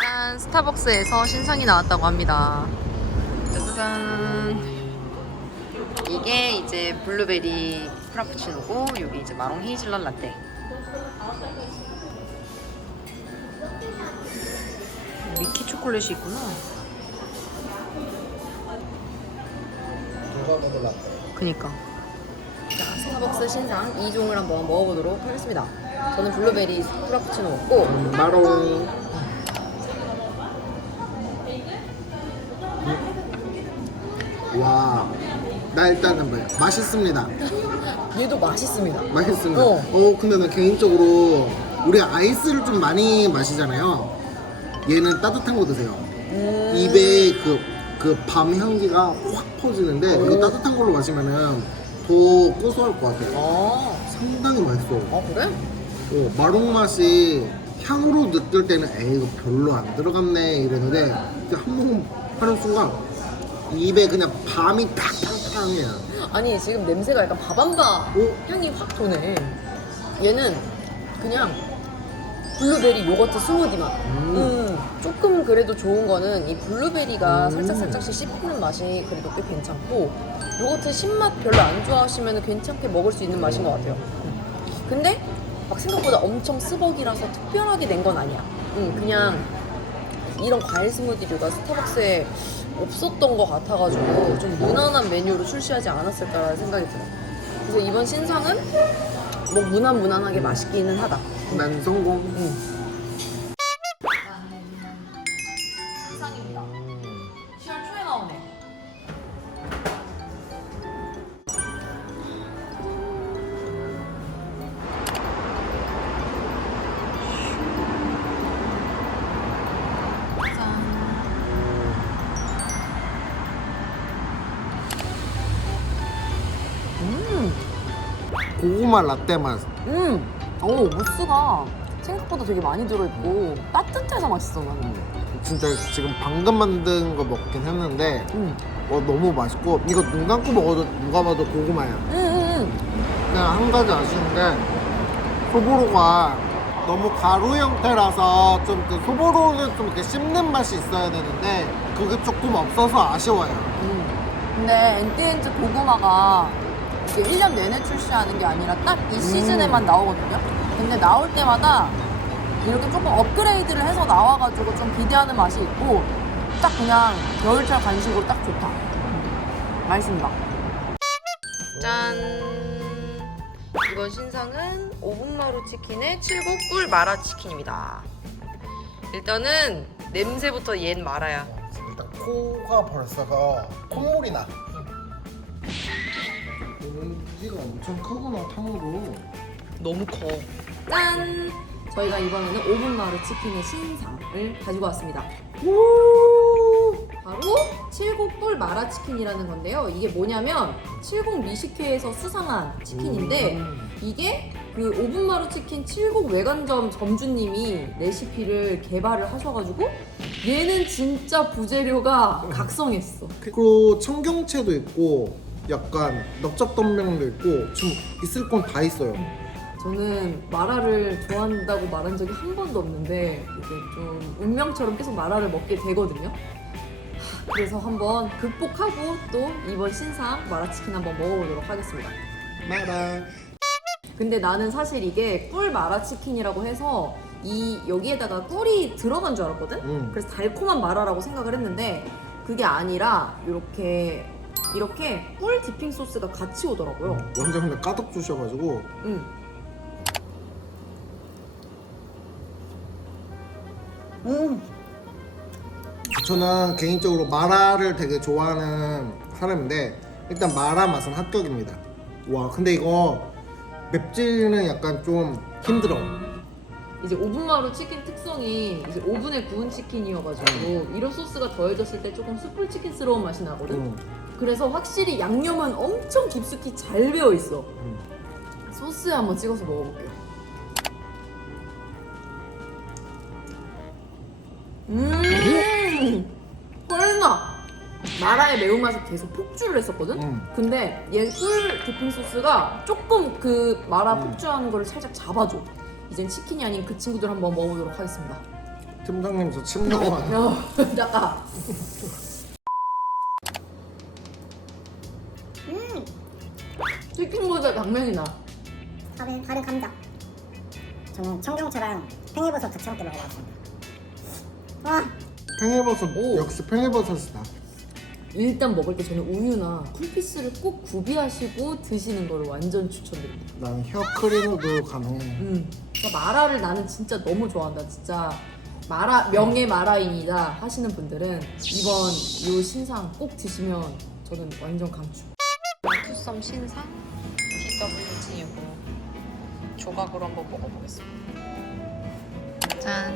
짠 스타벅스에서 신상이 나왔다고 합니다. 짜자잔. 이게 이제 블루베리 프라푸치노고 여기 이제 마롱 헤이즐넛 라떼. 초콜릿이 있구나. 그니까. 자, 스타벅스 신상 2종을 한번 먹어보도록 하겠습니다. 저는 블루베리 프라푸치노 먹고 마롱 와, 나 일단은 뭐야 맛있습니다. 얘도 맛있습니다. 맛있습니다. 어. 어. 근데 나 개인적으로 우리 아이스를 좀 많이 마시잖아요. 얘는 따뜻한 거 드세요. 음. 입에 그 그 밤 향기가 확 퍼지는데 이거 따뜻한 걸로 마시면은 더 고소할 것 같아요. 아, 상당히 맛있어. 아 그래? 어, 마롱 맛이 향으로 느낄 때는 에이 이거 별로 안 들어갔네 이랬는데 한 모금 하는 순간 입에 그냥 밤이 탁탁탁해요. 아니 지금 냄새가 약간 밥한바 오. 향이 확 도네. 얘는 그냥 블루베리 요거트 스무디 맛. 음. 음, 조금 그래도 좋은 거는 이 블루베리가 음. 살짝 살짝씩 씹히는 맛이 그래도 꽤 괜찮고 요거트 신맛 별로 안 좋아하시면 괜찮게 먹을 수 있는 맛인 것 같아요. 음. 근데 막 생각보다 엄청 스벅이라서 특별하게 낸 건 아니야. 음, 그냥 이런 과일 스무디류가 스타벅스에 없었던 것 같아가지고 좀 무난한 메뉴로 출시하지 않았을까라는 생각이 들어. 그래서 이번 신상은 뭐 무난 무난하게 맛있기는 하다. 난 성공. 신 고구마 라떼 맛. 음, 오 무스가 생각보다 되게 많이 들어있고 따뜻해서 맛있어 나는. 진짜 지금 방금 만든 거 먹긴 했는데 음, 어, 너무 맛있고 이거 눈 감고 먹어도 누가 봐도 고구마야. 음, 음, 그냥 한 가지 아쉬운 게 소보로가 너무 가루 형태라서 좀 그 소보로는 좀 이렇게 씹는 맛이 있어야 되는데 그게 조금 없어서 아쉬워요. 음. 근데 엔티엔즈 고구마가 이게 1년 내내 출시하는 게 아니라 딱 이 시즌에만 나오거든요. 근데 나올 때마다 이렇게 조금 업그레이드를 해서 나와가지고 좀 기대하는 맛이 있고 딱 그냥 겨울철 간식으로 딱 좋다. 음. 맛있습니다. 짠! 이번 신상은 오븐마루 치킨의 칠곡 꿀 마라 치킨입니다. 일단은 냄새부터 얜 마라야. 일단 코가 벌써가 콧물이 나. 공기가 엄청 크구나 탕으로. 너무 커. 짠! 저희가 이번에는 오븐마루 치킨의 신상을 가지고 왔습니다. 바로 칠곡불 마라 치킨이라는 건데요. 이게 뭐냐면 칠곡 미식회에서 수상한 치킨인데 이게 그 오븐마루 치킨 칠곡 외관점 점주님이 레시피를 개발을 하셔가지고 얘는 진짜 부재료가 각성했어. 그리고 청경채도 있고 약간 넓적덤병도 있고 지금 있을 건 다 있어요. 저는 마라를 좋아한다고 말한 적이 한 번도 없는데 이게 좀 운명처럼 계속 마라를 먹게 되거든요. 하, 그래서 한번 극복하고 또 이번 신상 마라치킨 한번 먹어보도록 하겠습니다. 마라. 근데 나는 사실 이게 꿀 마라치킨이라고 해서 이 여기에다가 꿀이 들어간 줄 알았거든? 음. 그래서 달콤한 마라라고 생각을 했는데 그게 아니라 이렇게 이렇게 꿀 디핑 소스가 같이 오더라고요. 완전 근데 가득 주셔가지고 음. 저는 개인적으로 마라를 되게 좋아하는 사람인데 일단 마라 맛은 합격입니다. 와 근데 이거 맵찔은 약간 좀 힘들어. 이제 오븐마루 치킨 특성이 이제 오븐에 구운 치킨이어가지고 이런 소스가 더해졌을 때 조금 숯불 치킨스러운 맛이 나거든. 음. 그래서 확실히 양념은 엄청 깊숙이 잘 배어 있어. 음. 소스에 한번 찍어서 먹어볼게요. 음, 헐나 마라의 매운맛이 계속 폭주를 했었거든? 음. 근데 얘 꿀 디핑 소스가 조금 그 마라 폭주하는 거를 살짝 잡아줘. 이젠 치킨이 아닌 그 친구들 한번 먹어보도록 하겠습니다. 팀장님 저침 나와요. 야, 잠깐. 음 치킨보다 당면이 나. 다른 다른 감자 저는 청경채랑 팽이버섯 같이 함께 먹어봤습니다 와 팽이버섯 오. 역시 팽이버섯이다. 일단 먹을 때 저는 우유나 쿨피스를 꼭 구비하시고 드시는 거를 완전 추천드립니다. 난 혀크림도 가능해. 음. 그러니까 마라를 나는 진짜 너무 좋아한다. 진짜 마라 명예 마라인이다 하시는 분들은 이번 요 신상 꼭 드시면 저는 완전 강추. 투썸 신상 TWG 이거 조각으로 한번 먹어보겠습니다. 짠.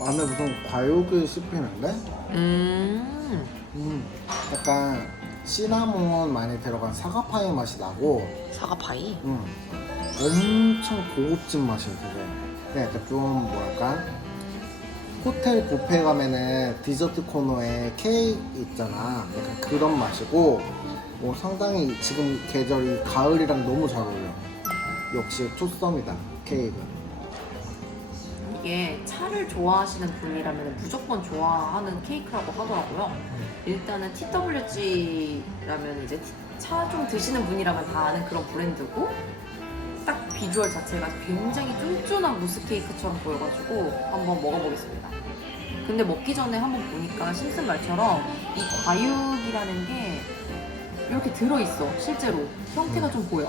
안에 무슨 과육이 씹히는데? 음. 음, 약간 시나몬 많이 들어간 사과파이 맛이 나고, 사과 파이. 음, 엄청 고급진 맛이야 되게. 근데 약간 좀 뭐랄까? 호텔 뷔페 가면은 디저트 코너에 케이크 있잖아. 약간 그런 맛이고, 뭐 상당히 지금 계절이 가을이랑 너무 잘 어울려. 역시 투썸이다 케이크. 이게 차를 좋아하시는 분이라면 무조건 좋아하는 케이크라고 하더라고요. 일단은 TWG라면 이제 차 좀 드시는 분이라면 다 아는 그런 브랜드고 딱 비주얼 자체가 굉장히 쫀쫀한 무스 케이크처럼 보여가지고 한번 먹어보겠습니다. 근데 먹기 전에 한번 보니까 심슨 말처럼 이 과육이라는 게 이렇게 들어있어 실제로 형태가 좀 보여.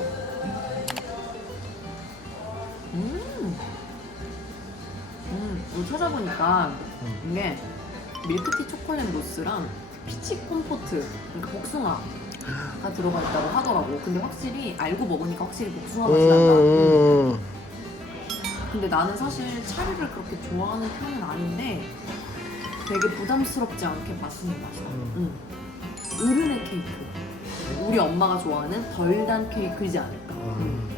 음, 찾아보니까 음. 이게 밀크티 초콜릿 무스랑 피치 콤포트, 그러니까 복숭아 가 들어가 있다고 하더라고. 근데 확실히 알고 먹으니까 확실히 복숭아 맛이 난다. 음. 근데 나는 사실 차류를 그렇게 좋아하는 편은 아닌데 되게 부담스럽지 않게 맛있는 맛이다. 음. 음. 어른의 케이크. 우리 엄마가 좋아하는 덜 단 케이크이지 않을까. 음.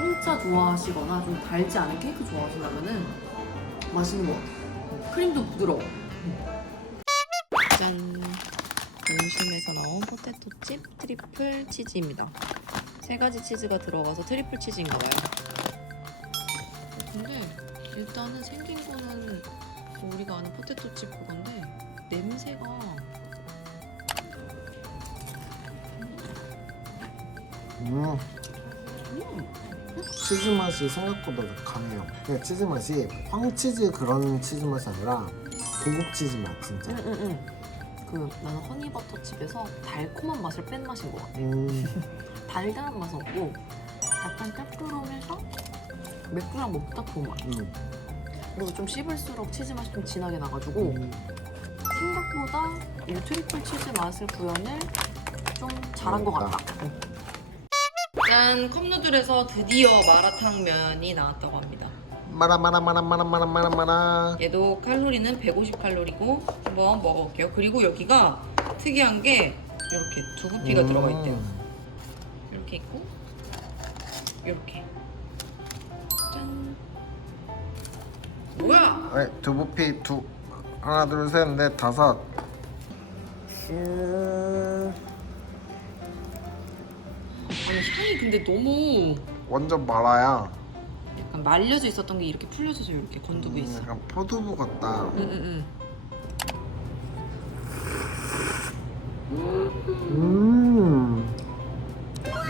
홍차 좋아하시거나 좀 달지 않은 케이크 좋아하시려면은 맛있는 것 같아. 크림도 부드러워. 짠. 원심에서 나온 포테토칩 트리플 치즈입니다. 세 가지 치즈가 들어가서 트리플 치즈인가 봐요. 근데 일단은 생긴 거는 우리가 아는 포테토칩 그건데 냄새가 음. 음, 치즈 맛이 생각보다 강해요. 그냥 치즈 맛이 황치즈 그런 치즈 맛이 아니라 고급 치즈 맛 진짜. 응 응 응. 그 나는 허니버터 칩에서 달콤한 맛을 뺀 맛인 것 같아. 음, 달달한 맛은 없고 약간 짭조름해서 맥주랑 먹다 좋은 맛. 음, 그리고 좀 씹을수록 치즈 맛이 좀 진하게 나가지고 음. 생각보다 이 트리플 치즈 맛을 구현을 좀 잘한 것 같다. 짠 컵누들에서 드디어 마라탕면이 나왔다고 합니다. 마라 마라 마라 마라 마라 마라 마라. 얘도 칼로리는 150칼로리고 한번 먹어볼게요. 그리고 여기가 특이한 게 이렇게 두부피가 음. 들어가 있대요. 이렇게 있고 이렇게 짠 뭐야? 네, 두부피 두 하나 둘 셋 넷 다섯. 아니 향이 근데 너무 완전 마라야. 약간 말려져 있었던 게 이렇게 풀려져서 이렇게 건두부 있어. 약간 포두부 같다. 응응응. 음,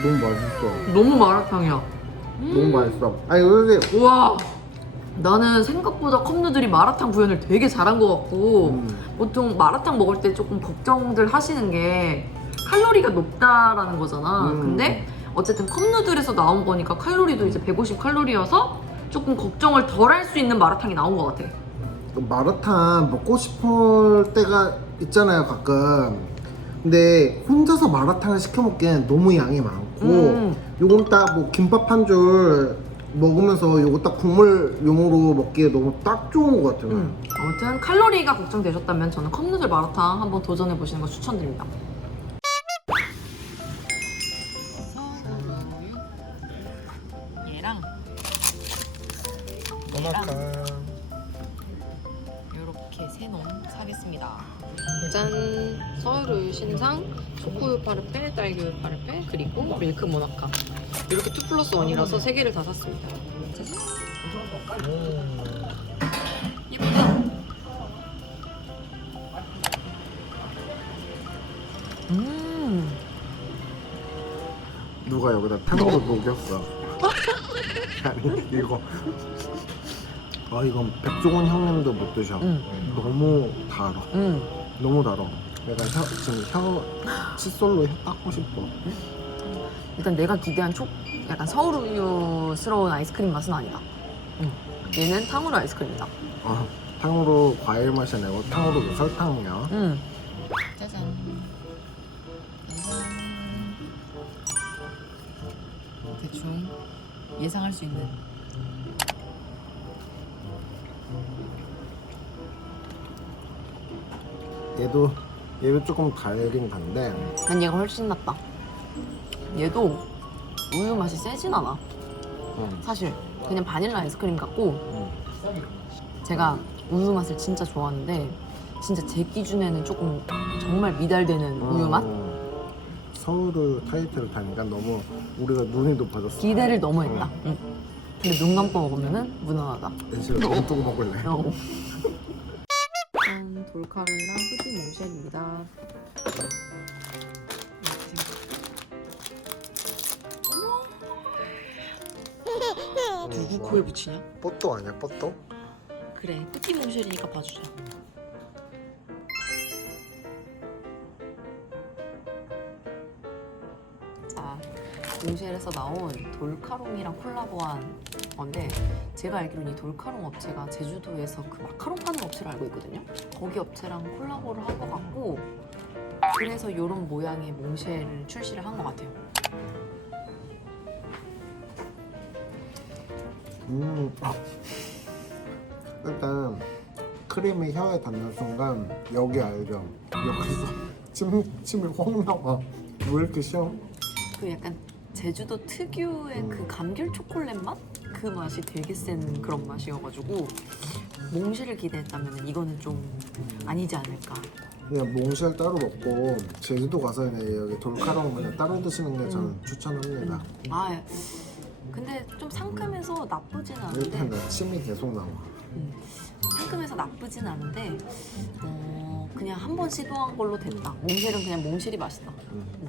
너무 맛있어. 너무 마라탕이야. 너무 맛있어. 아니 근데 우와. 나는 생각보다 컵누들이 마라탕 구현을 되게 잘한 것 같고 음. 보통 마라탕 먹을 때 조금 걱정들 하시는 게 칼로리가 높다라는 거잖아. 음. 근데 어쨌든 컵누들에서 나온 거니까 칼로리도 이제 150 칼로리여서 조금 걱정을 덜 할 수 있는 마라탕이 나온 것 같아. 그 마라탕 먹고 싶을 때가 있잖아요 가끔 근데 혼자서 마라탕을 시켜 먹기엔 너무 양이 많고 음. 요건 딱 뭐 김밥 한 줄 먹으면서 이거 딱 국물용으로 먹기에 너무 딱 좋은 것 같아요. 음. 아무튼 칼로리가 걱정되셨다면 저는 컵누들 마라탕 한번 도전해 보시는 거 추천드립니다. 이렇게 세놈 사겠습니다. 짠! 서울우유 신상, 초코우유 파르페, 딸기우유 파르페, 그리고 밀크 모나카. 이렇게 2 플러스 1이라서 세 개를 다 샀습니다. 예쁘다. 음. 누가 여기다 탕후루 녹였어. 아니 이거 아 이건 백종원 형님도 못 드셔. 음. 너무 달아. 음. 너무 달아. 내가 혀, 지금 혀 칫솔로 혀 닦고 싶어. 일단 내가 기대한 초 약간 서울 우유스러운 아이스크림 맛은 아니다. 음. 얘는 탕후루 아이스크림이다. 아 탕후루 과일 맛이 내고 탕후루 설탕이야. 음. 짜잔. 대충 예상할 수 있는. 얘도 얘도 조금 달긴 단데 난 얘가 훨씬 낫다. 얘도 우유 맛이 세진 않아. 음. 사실 그냥 바닐라 아이스크림 같고 음. 제가 우유 맛을 진짜 좋아하는데 진짜 제 기준에는 조금 정말 미달되는 우유 맛? 음. 서울을 타이틀을 타니까 너무 우리가 눈이 높아졌어. 기대를 너무 했다. 응. 근데 눈 감고 먹으면은 무난하다. 대신 너무 조금 먹을래. 어. 짠, 돌카루이랑 몽쉘입니다. 누구 코에 붙이냐? 뽀또 아니야 뽀또? 그래, 뚜띠 몽쉘이니까 봐주자. 자, 몽쉘에서 나온 돌카롱이랑 콜라보한 건데 제가 알기로는 이 돌카롱 업체가 제주도에서 그 마카롱 파는 업체를 알고 있거든요. 거기 업체랑 콜라보를 한 것 같고 그래서 이런 모양의 몽쉘을 출시를 한 것 같아요. 음. 아. 일단 크림이 혀에 닿는 순간 여기 알죠? 여기서 침 침이 확 나와. 왜 이렇게 쉬어? 그 약간 제주도 특유의 음. 그 감귤 초콜릿 맛? 그 맛이 되게 센 그런 맛이어가지고 몽쉘을 기대했다면 이거는 좀 아니지 않을까. 그냥 몽쉘 따로 먹고 제주도 가서 그냥 여기 돌카롱 그냥 따로 드시는 게 저는 추천합니다. 아 근데 좀 상큼해서 나쁘진 일단 않은데 나 침이 계속 나와. 음, 상큼해서 나쁘진 않은데 어, 그냥 한 번 시도한 걸로 됐다. 몽쉘은 그냥 몽쉘이 맛있다. 음.